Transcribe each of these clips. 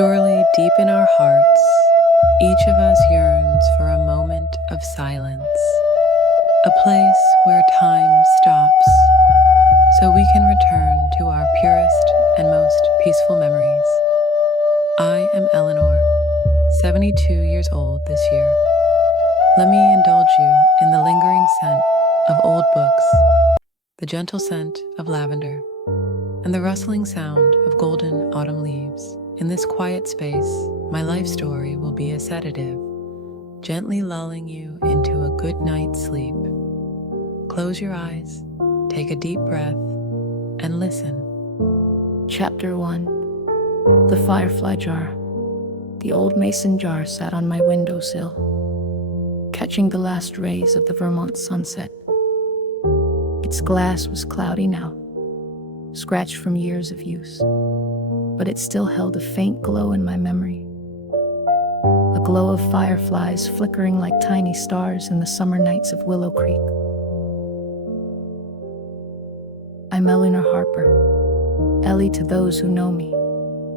Surely deep in our hearts, each of us yearns for a moment of silence, a place where time stops, so we can return to our purest and most peaceful memories. I am Eleanor, 72 years old this year. Let me indulge you in the lingering scent of old books, the gentle scent of lavender, and the rustling sound of golden autumn leaves. In this quiet space, my life story will be a sedative, gently lulling you into a good night's sleep. Close your eyes, take a deep breath, and listen. Chapter 1. The Firefly Jar. The old mason jar sat on my windowsill, catching the last rays of the Vermont sunset. Its glass was cloudy now, scratched from years of use, but it still held a faint glow in my memory. A glow of fireflies flickering like tiny stars in the summer nights of Willow Creek. I'm Eleanor Harper, Ellie to those who know me,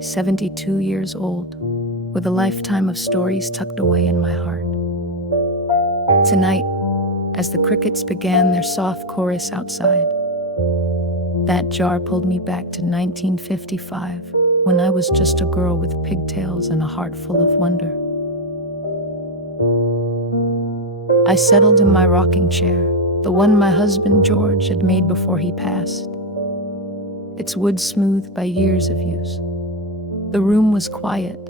72 years old, with a lifetime of stories tucked away in my heart. Tonight, as the crickets began their soft chorus outside, that jar pulled me back to 1955, when I was just a girl with pigtails and a heart full of wonder. I settled in my rocking chair, the one my husband George had made before he passed. Its wood smoothed by years of use. The room was quiet,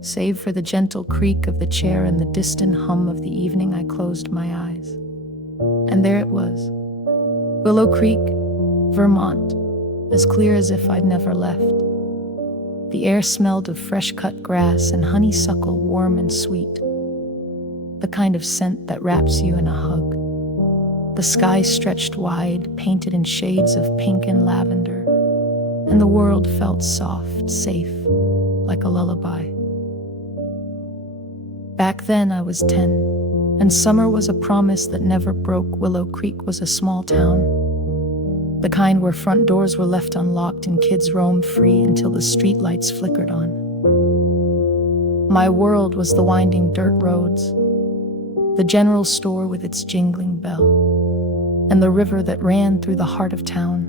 save for the gentle creak of the chair and the distant hum of the evening. I closed my eyes. And there it was, Willow Creek, Vermont, as clear as if I'd never left. The air smelled of fresh-cut grass and honeysuckle, warm and sweet, the kind of scent that wraps you in a hug. The sky stretched wide, painted in shades of pink and lavender, and the world felt soft, safe, like a lullaby. Back then I was 10, and summer was a promise that never broke. Willow Creek was a small town, the kind where front doors were left unlocked and kids roamed free until the streetlights flickered on. My world was the winding dirt roads, the general store with its jingling bell, and the river that ran through the heart of town,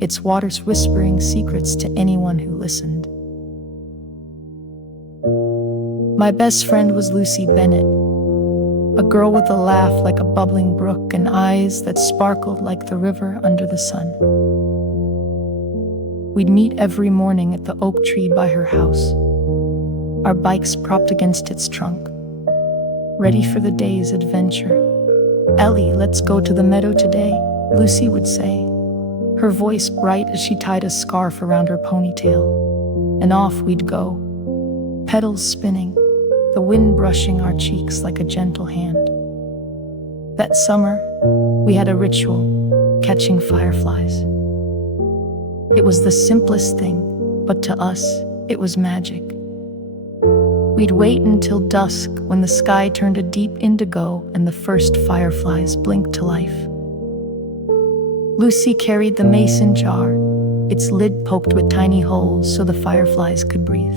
its waters whispering secrets to anyone who listened. My best friend was Lucy Bennett, a girl with a laugh like a bubbling brook and eyes that sparkled like the river under the sun. We'd meet every morning at the oak tree by her house, our bikes propped against its trunk, ready for the day's adventure. "Ellie, let's go to the meadow today," Lucy would say, her voice bright as she tied a scarf around her ponytail. And off we'd go, petals spinning, the wind brushing our cheeks like a gentle hand. That summer, we had a ritual, catching fireflies. It was the simplest thing, but to us, it was magic. We'd wait until dusk, when the sky turned a deep indigo and the first fireflies blinked to life. Lucy carried the mason jar, its lid poked with tiny holes so the fireflies could breathe.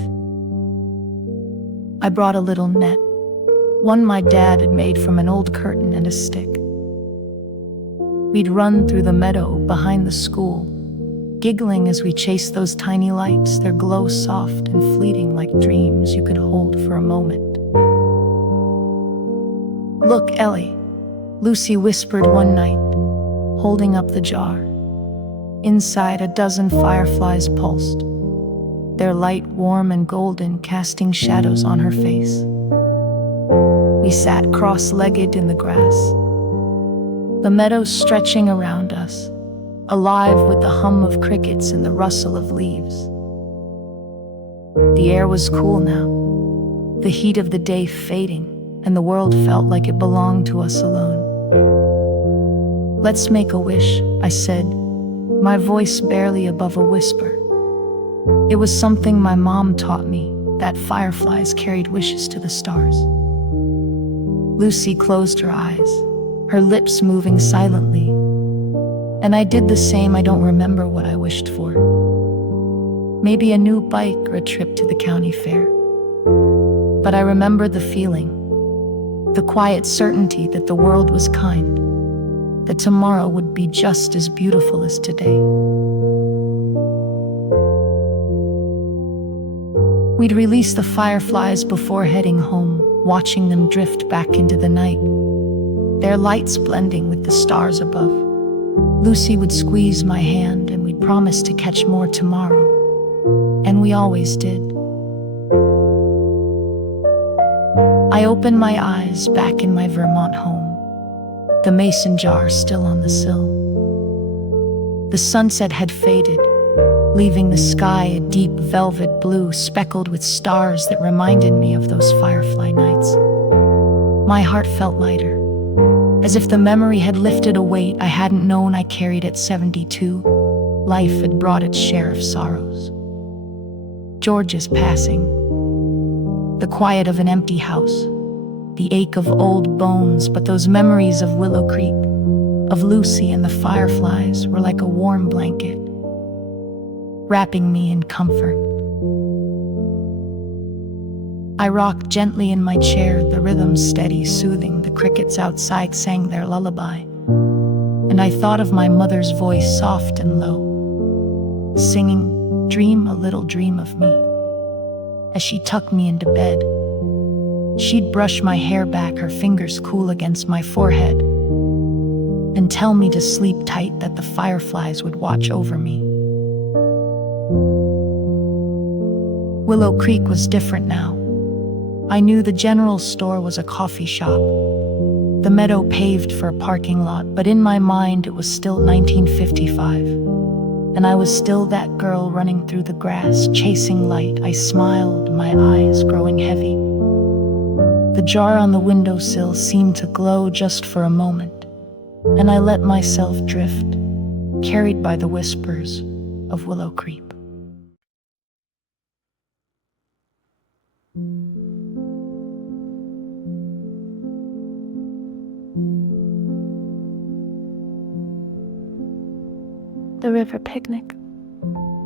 I brought a little net, one my dad had made from an old curtain and a stick. We'd run through the meadow behind the school, giggling as we chased those tiny lights, their glow soft and fleeting like dreams you could hold for a moment. "Look, Ellie," Lucy whispered one night, holding up the jar. Inside, a dozen fireflies pulsed, their light warm and golden, casting shadows on her face. We sat cross-legged in the grass, the meadow stretching around us, alive with the hum of crickets and the rustle of leaves. The air was cool now, the heat of the day fading, and the world felt like it belonged to us alone. "Let's make a wish," I said, my voice barely above a whisper. It was something my mom taught me, that fireflies carried wishes to the stars. Lucy closed her eyes, her lips moving silently, and I did the same. I don't remember what I wished for. Maybe a new bike or a trip to the county fair. but I remember the feeling, the quiet certainty that the world was kind, that tomorrow would be just as beautiful as today. We'd release the fireflies before heading home, watching them drift back into the night, their lights blending with the stars above. Lucy would squeeze my hand and we'd promise to catch more tomorrow. And we always did. I opened my eyes back in my Vermont home, the mason jar still on the sill. The sunset had faded, leaving the sky a deep velvet blue speckled with stars that reminded me of those firefly nights. My heart felt lighter, as if the memory had lifted a weight I hadn't known I carried at 72. Life had brought its share of sorrows. George's passing, the quiet of an empty house, the ache of old bones, but those memories of Willow Creek, of Lucy and the fireflies were like a warm blanket, wrapping me in comfort. I rocked gently in my chair, the rhythm steady, soothing. The crickets outside sang their lullaby, and I thought of my mother's voice, soft and low, singing, "Dream a little dream of me," as she tucked me into bed. She'd brush my hair back, her fingers cool against my forehead, and tell me to sleep tight, that the fireflies would watch over me. Willow Creek was different now. I knew the general store was a coffee shop, the meadow paved for a parking lot, but in my mind it was still 1955, and I was still that girl running through the grass, chasing light. I smiled, my eyes growing heavy. The jar on the windowsill seemed to glow just for a moment, and I let myself drift, carried by the whispers of Willow Creek. The river picnic.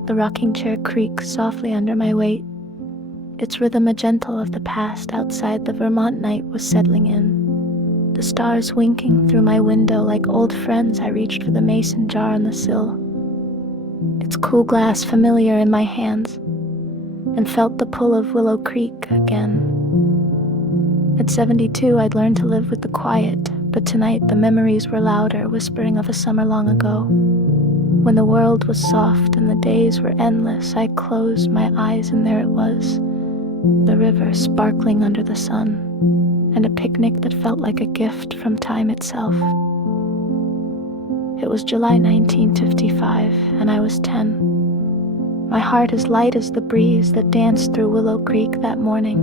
The rocking chair creaks softly under my weight. Its rhythm, a gentle of the past. Outside, the Vermont night was settling in, the stars winking through my window like old friends. I reached for the mason jar on the sill, its cool glass familiar in my hands, and felt the pull of Willow Creek again. At 72, I'd learned to live with the quiet, but tonight the memories were louder, whispering of a summer long ago, when the world was soft and the days were endless. I closed my eyes and there it was, the river sparkling under the sun, and a picnic that felt like a gift from time itself. It was July 1955, and I was 10. My heart as light as the breeze that danced through Willow Creek that morning.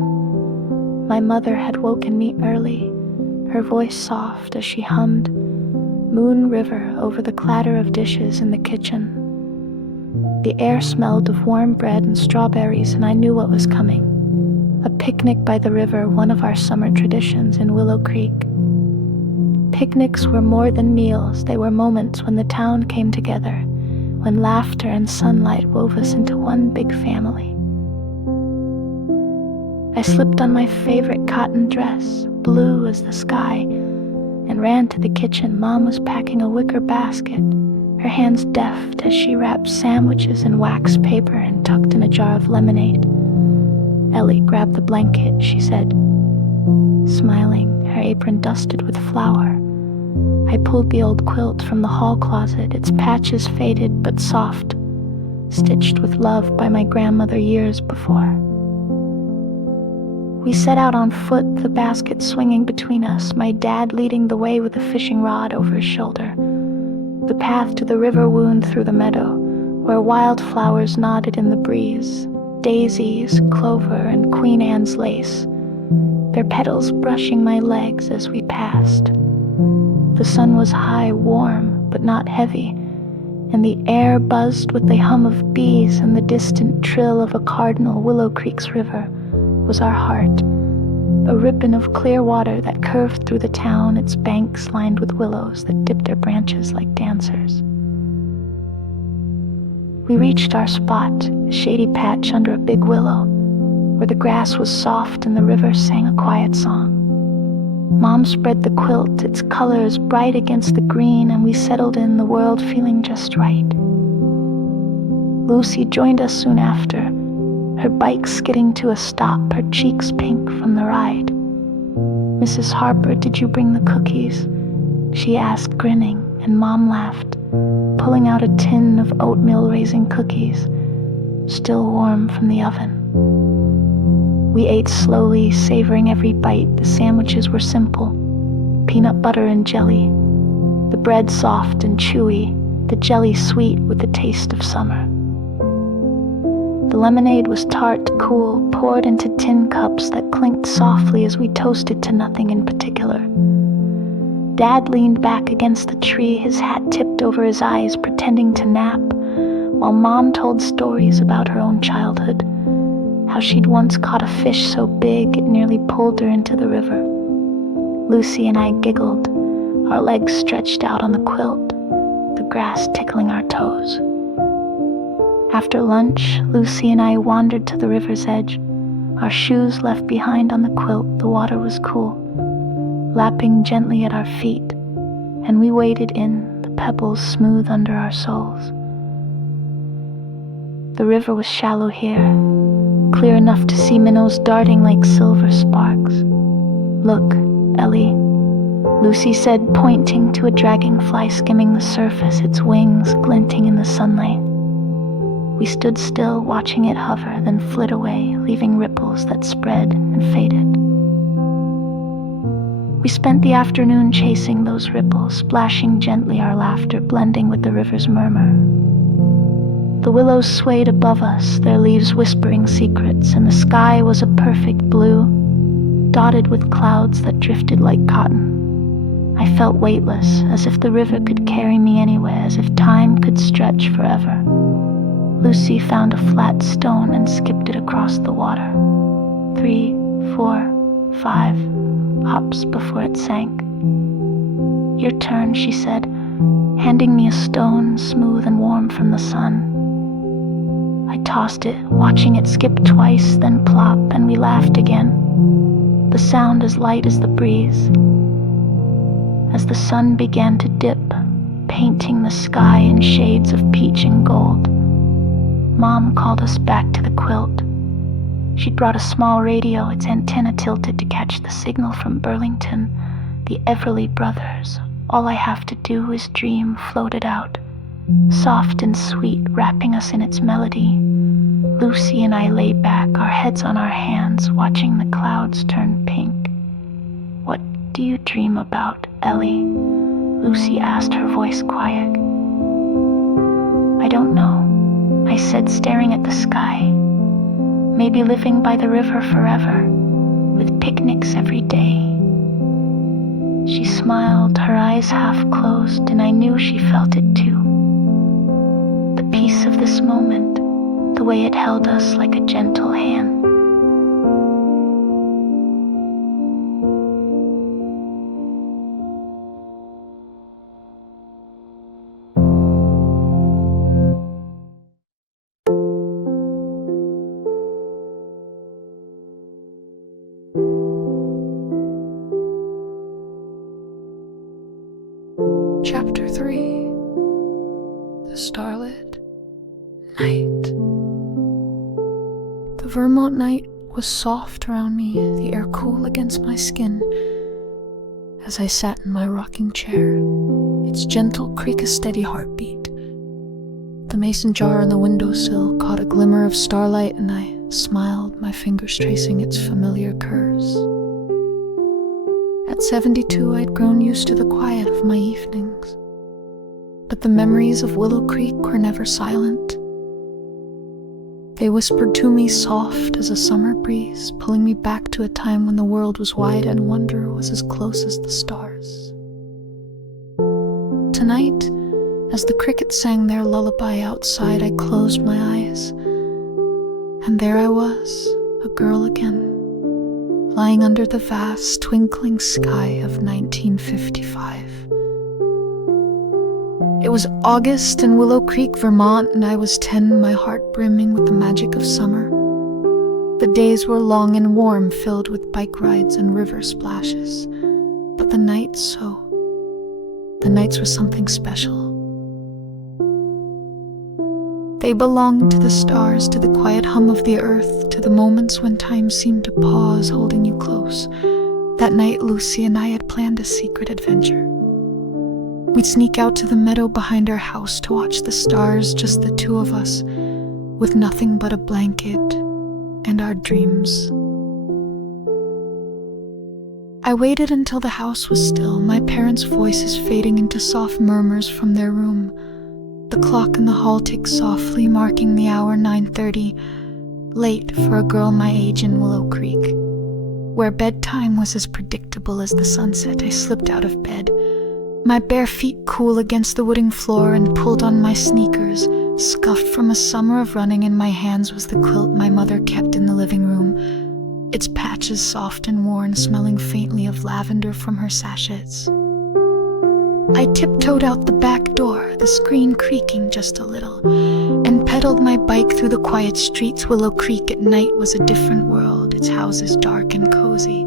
My mother had woken me early, her voice soft as she hummed Moon River over the clatter of dishes in the kitchen. The air smelled of warm bread and strawberries, and I knew what was coming. A picnic by the river, one of our summer traditions in Willow Creek. Picnics were more than meals. They were moments when the town came together, when laughter and sunlight wove us into one big family. I slipped on my favorite cotton dress, blue as the sky, and ran to the kitchen. Mom was packing a wicker basket, her hands deft as she wrapped sandwiches in wax paper and tucked in a jar of lemonade. "Ellie, grab the blanket," she said, smiling, her apron dusted with flour. I pulled the old quilt from the hall closet, its patches faded but soft, stitched with love by my grandmother years before. We set out on foot, the basket swinging between us, my dad leading the way with a fishing rod over his shoulder. The path to the river wound through the meadow, where wildflowers nodded in the breeze, daisies, clover, and Queen Anne's lace, their petals brushing my legs as we passed. The sun was high, warm, but not heavy, and the air buzzed with the hum of bees and the distant trill of a cardinal. Willow Creek's river was our heart, a ribbon of clear water that curved through the town, its banks lined with willows that dipped their branches like dancers. We reached our spot, a shady patch under a big willow, where the grass was soft and the river sang a quiet song. Mom spread the quilt, its colors bright against the green, and we settled in, the world feeling just right. Lucy joined us soon after, her bike skidding to a stop, her cheeks pink from the ride. "Mrs. Harper, did you bring the cookies?" she asked, grinning, and Mom laughed, pulling out a tin of oatmeal raisin cookies, still warm from the oven. We ate slowly, savoring every bite. The sandwiches were simple: peanut butter and jelly, the bread soft and chewy, the jelly sweet with the taste of summer. The lemonade was tart, cool, poured into tin cups that clinked softly as we toasted to nothing in particular. Dad leaned back against the tree, his hat tipped over his eyes, pretending to nap, while Mom told stories about her own childhood, how she'd once caught a fish so big it nearly pulled her into the river. Lucy and I giggled, our legs stretched out on the quilt, the grass tickling our toes. After lunch, Lucy and I wandered to the river's edge, our shoes left behind on the quilt. The water was cool, lapping gently at our feet, and we waded in, the pebbles smooth under our soles. The river was shallow here, clear enough to see minnows darting like silver sparks. "Look, Ellie," Lucy said, pointing to a dragonfly skimming the surface, its wings glinting in the sunlight. We stood still, watching it hover, then flit away, leaving ripples that spread and faded. We spent the afternoon chasing those ripples, splashing gently, our laughter blending with the river's murmur. The willows swayed above us, their leaves whispering secrets, and the sky was a perfect blue, dotted with clouds that drifted like cotton. I felt weightless, as if the river could carry me anywhere, as if time could stretch forever. Lucy found a flat stone and skipped it across the water. 3, 4, 5 hops before it sank. "Your turn," she said, handing me a stone smooth and warm from the sun. I tossed it, watching it skip twice, then plop, and we laughed again, the sound as light as the breeze. As the sun began to dip, painting the sky in shades of peach and gold, Mom called us back to the quilt. She'd brought a small radio, its antenna tilted to catch the signal from Burlington, the Everly Brothers. "All I have to do is dream" floated out, soft and sweet, wrapping us in its melody. Lucy and I lay back, our heads on our hands, watching the clouds turn pink. "What do you dream about, Ellie?" Lucy asked, her voice quiet. "I don't know," I said, staring at the sky. "Maybe living by the river forever, with picnics every day." She smiled, her eyes half closed, and I knew she felt it too. The peace of this moment, the way it held us like a gentle hand. Chapter 3. The Starlit Night. The Vermont night was soft around me, the air cool against my skin. As I sat in my rocking chair, its gentle creak a steady heartbeat. The mason jar on the windowsill caught a glimmer of starlight, and I smiled, my fingers tracing its familiar curves. At 72, I'd grown used to the quiet of my evenings, but the memories of Willow Creek were never silent. They whispered to me soft as a summer breeze, pulling me back to a time when the world was wide and wonder was as close as the stars. Tonight, as the crickets sang their lullaby outside, I closed my eyes, and there I was, a girl again, lying under the vast, twinkling sky of 1955. It was August in Willow Creek, Vermont, and I was 10, my heart brimming with the magic of summer. The days were long and warm, filled with bike rides and river splashes. But the nights were something special. They belonged to the stars, to the quiet hum of the earth, to the moments when time seemed to pause, holding you close. That night, Lucy and I had planned a secret adventure. We'd sneak out to the meadow behind our house to watch the stars, just the two of us, with nothing but a blanket and our dreams. I waited until the house was still, my parents' voices fading into soft murmurs from their room. The clock in the hall ticked softly, marking the hour 9:30, late for a girl my age in Willow Creek. Where bedtime was as predictable as the sunset, I slipped out of bed, my bare feet cool against the wooden floor, and pulled on my sneakers. Scuffed from a summer of running, in my hands was the quilt my mother kept in the living room, its patches soft and worn, smelling faintly of lavender from her sachets. I tiptoed out the back door, the screen creaking just a little, and pedaled my bike through the quiet streets. Willow Creek at night was a different world, its houses dark and cozy,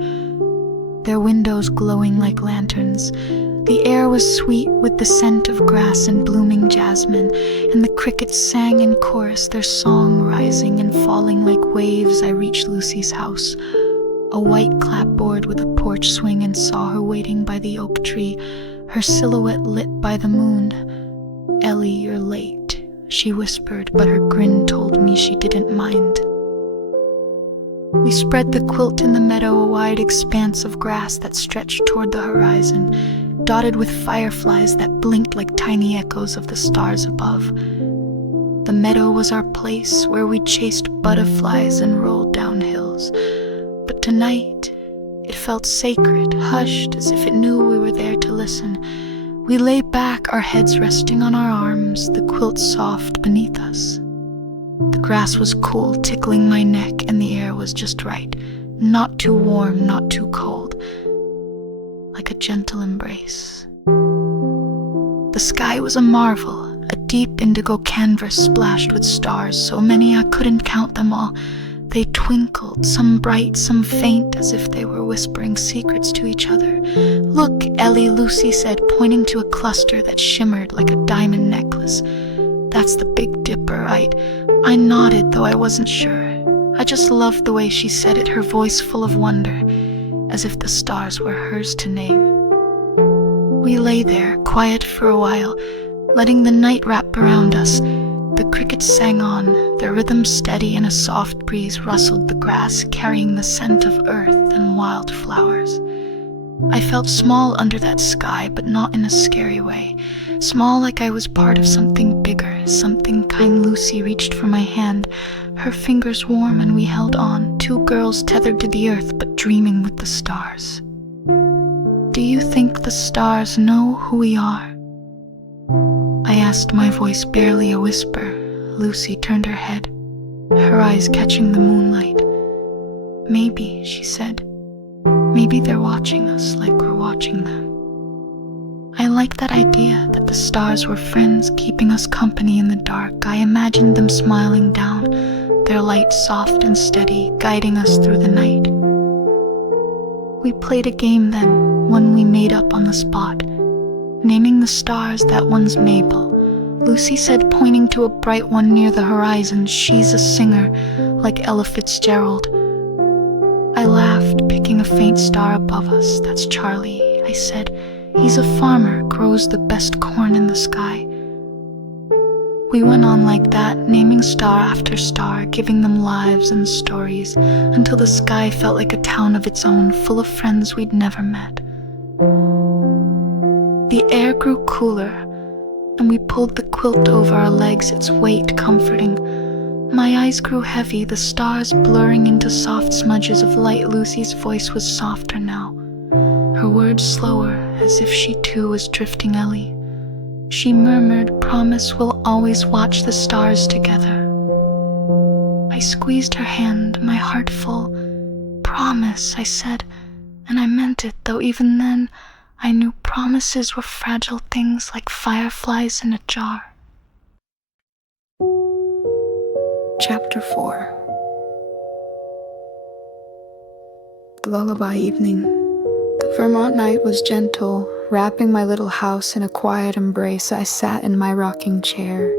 their windows glowing like lanterns. The air was sweet with the scent of grass and blooming jasmine, and the crickets sang in chorus, their song rising and falling like waves. I reached Lucy's house, a white clapboard with a porch swing, and saw her waiting by the oak tree, her silhouette lit by the moon. "Ellie, you're late," she whispered, but her grin told me she didn't mind. We spread the quilt in the meadow, a wide expanse of grass that stretched toward the horizon, dotted with fireflies that blinked like tiny echoes of the stars above. The meadow was our place where we chased butterflies and rolled down hills. But tonight, it felt sacred, hushed, as if it knew we were there to listen. We lay back, our heads resting on our arms, the quilt soft beneath us. The grass was cool, tickling my neck, and the air was just right. Not too warm, not too cold. Like a gentle embrace. The sky was a marvel, a deep indigo canvas splashed with stars, so many I couldn't count them all. They twinkled, some bright, some faint, as if they were whispering secrets to each other. "Look, Ellie," Lucy said, pointing to a cluster that shimmered like a diamond necklace. "That's the Big Dipper." I nodded, though I wasn't sure. I just loved the way she said it, her voice full of wonder, as if the stars were hers to name. We lay there, quiet for a while, letting the night wrap around us. The crickets sang on, their rhythm steady, and a soft breeze rustled the grass, carrying the scent of earth and wild flowers. I felt small under that sky, but not in a scary way. Small, like I was part of something bigger, something kind. Lucy reached for my hand, her fingers warm, and we held on, two girls tethered to the earth but dreaming with the stars. "Do you think the stars know who we are?" I asked, my voice barely a whisper. Lucy turned her head, her eyes catching the moonlight. "Maybe," she said. "Maybe they're watching us like we're watching them." I liked that idea, that the stars were friends, keeping us company in the dark. I imagined them smiling down, their light soft and steady, guiding us through the night. We played a game then, one we made up on the spot, naming the stars. "That one's Mabel," Lucy said, pointing to a bright one near the horizon. "She's a singer, like Ella Fitzgerald." I laughed, picking a faint star above us. "That's Charlie," I said. "He's a farmer, grows the best corn in the sky." We went on like that, naming star after star, giving them lives and stories, until the sky felt like a town of its own, full of friends we'd never met. The air grew cooler, and we pulled the quilt over our legs, its weight comforting. My eyes grew heavy, the stars blurring into soft smudges of light. Lucy's voice was softer now, her words slower, as if she too was drifting. "Ellie," she murmured, "promise we'll always watch the stars together." I squeezed her hand, my heart full. "Promise," I said, and I meant it, though even then I knew promises were fragile things like fireflies in a jar. Chapter 4. lullaby evening. The Vermont night was gentle. Wrapping my little house in a quiet embrace, I sat in my rocking chair,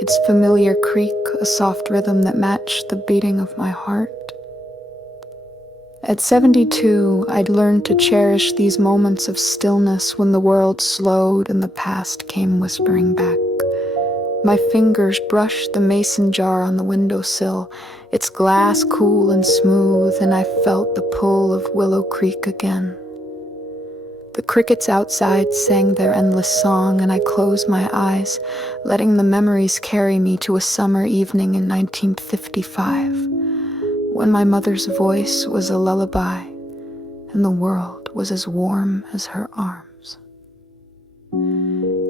its familiar creak a soft rhythm that matched the beating of my heart. At 72, I'd learned to cherish these moments of stillness when the world slowed and the past came whispering back. My fingers brushed the mason jar on the windowsill, its glass cool and smooth, and I felt the pull of Willow Creek again. The crickets outside sang their endless song, and I closed my eyes, letting the memories carry me to a summer evening in 1955, when my mother's voice was a lullaby, and the world was as warm as her arms.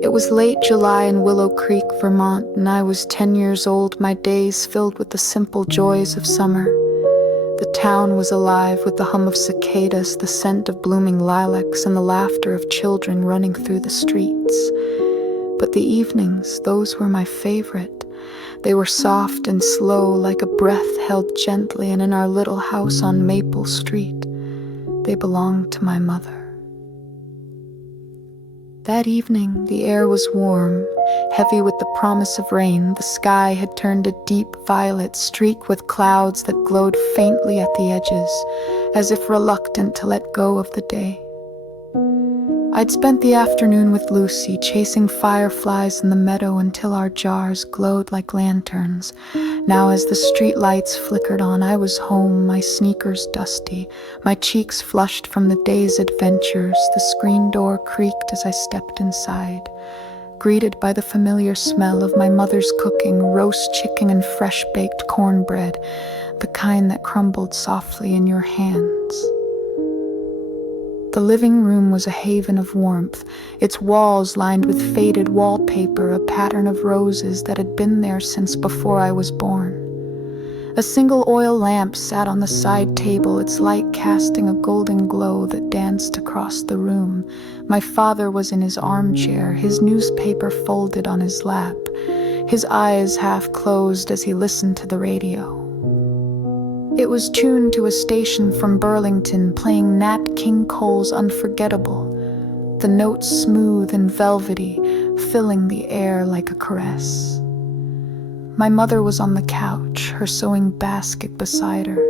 It was late July in Willow Creek, Vermont, and I was 10 years old, my days filled with the simple joys of summer. The town was alive with the hum of cicadas, the scent of blooming lilacs, and the laughter of children running through the streets. But the evenings, those were my favorite. They were soft and slow, like a breath held gently, and in our little house on Maple Street, they belonged to my mother. That evening, the air was warm, heavy with the promise of rain. The sky had turned a deep violet streak with clouds that glowed faintly at the edges, as if reluctant to let go of the day. I'd spent the afternoon with Lucy, chasing fireflies in the meadow until our jars glowed like lanterns. Now as the street lights flickered on, I was home, my sneakers dusty, my cheeks flushed from the day's adventures. The screen door creaked as I stepped inside, greeted by the familiar smell of my mother's cooking, roast chicken and fresh-baked cornbread, the kind that crumbled softly in your hands. The living room was a haven of warmth, its walls lined with faded wallpaper, a pattern of roses that had been there since before I was born. A single oil lamp sat on the side table, its light casting a golden glow that danced across the room. My father was in his armchair, his newspaper folded on his lap, his eyes half closed as he listened to the radio. It was tuned to a station from Burlington, playing Nat King Cole's Unforgettable, the notes smooth and velvety, filling the air like a caress. My mother was on the couch, her sewing basket beside her,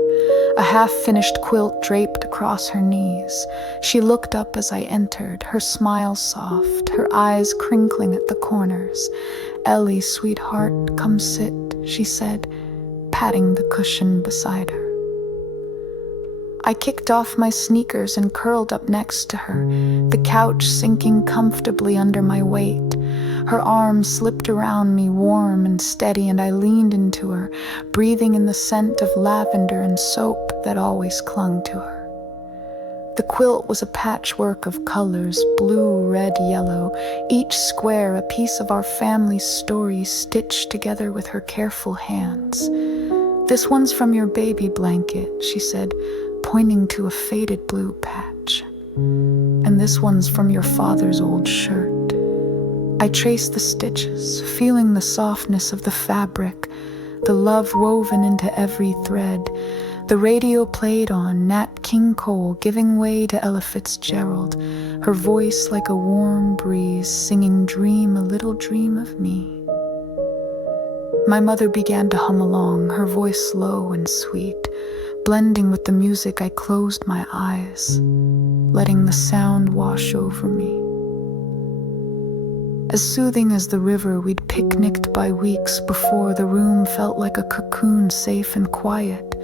a half-finished quilt draped across her knees. She looked up as I entered, her smile soft, her eyes crinkling at the corners. "Ellie, sweetheart, come sit," she said, patting the cushion beside her. I kicked off my sneakers and curled up next to her, the couch sinking comfortably under my weight. Her arms slipped around me, warm and steady, and I leaned into her, breathing in the scent of lavender and soap that always clung to her. The quilt was a patchwork of colors, blue, red, yellow, each square a piece of our family's story stitched together with her careful hands. "This one's from your baby blanket," she said, pointing to a faded blue patch. "And this one's from your father's old shirt." I traced the stitches, feeling the softness of the fabric, the love woven into every thread. The radio played on, Nat King Cole giving way to Ella Fitzgerald, her voice like a warm breeze singing "Dream a Little Dream of Me." My mother began to hum along, her voice low and sweet. Blending with the music, I closed my eyes, letting the sound wash over me. As soothing as the river we'd picnicked by weeks before, the room felt like a cocoon, safe and quiet.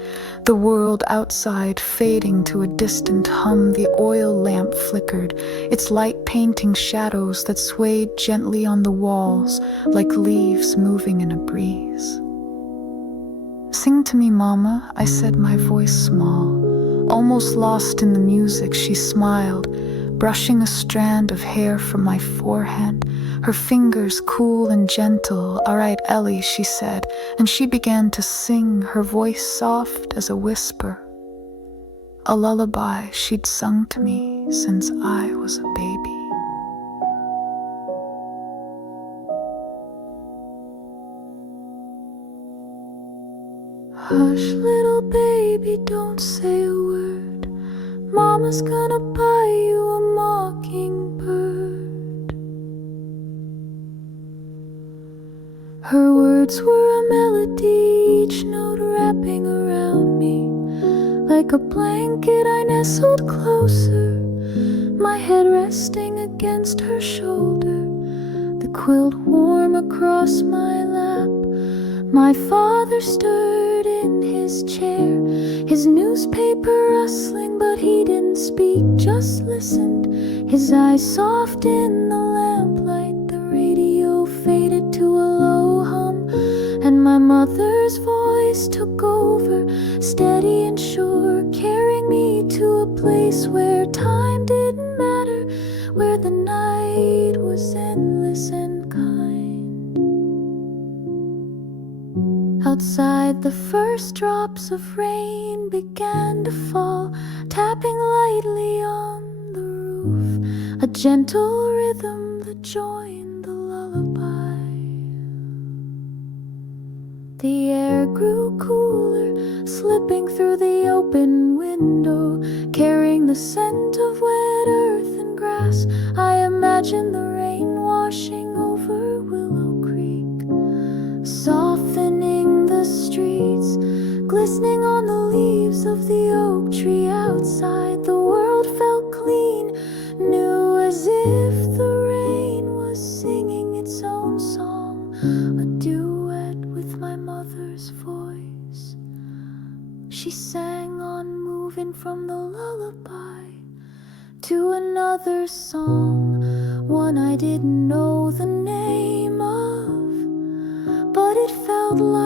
The world outside fading to a distant hum, the oil lamp flickered, its light painting shadows that swayed gently on the walls like leaves moving in a breeze. "Sing to me, Mama," I said, my voice small. Almost lost in the music, she smiled, brushing a strand of hair from my forehead, her fingers cool and gentle. "All right, Ellie," she said, and she began to sing, her voice soft as a whisper. A lullaby she'd sung to me since I was a baby. "Hush, little baby, don't say a word. Mama's gonna buy you a mockingbird. Her words were a melody, each note wrapping around me. Like a blanket I nestled closer, my head resting against her shoulder, the quilt warm across my lap. My father stirred in his chair, his newspaper rustling, but he didn't speak, just listened, his eyes soft in the lamplight. The radio faded to a low hum, and my mother's voice took over, steady and sure, carrying me to a place where time didn't matter, where the night was endless and kind. Outside, the first drops of rain began to fall, tapping lightly on the roof, a gentle rhythm that joined the lullaby. The air grew cooler, slipping through the open window, carrying the scent of wet earth and grass. I imagined the rain washing over Willow Creek, softening the streets, glistening on the leaves of the oak tree outside. The world felt clean, new, as if the rain was singing its own song, a duet with my mother's voice. She sang on, moving from the lullaby to another song, one I didn't know the name of, but it felt like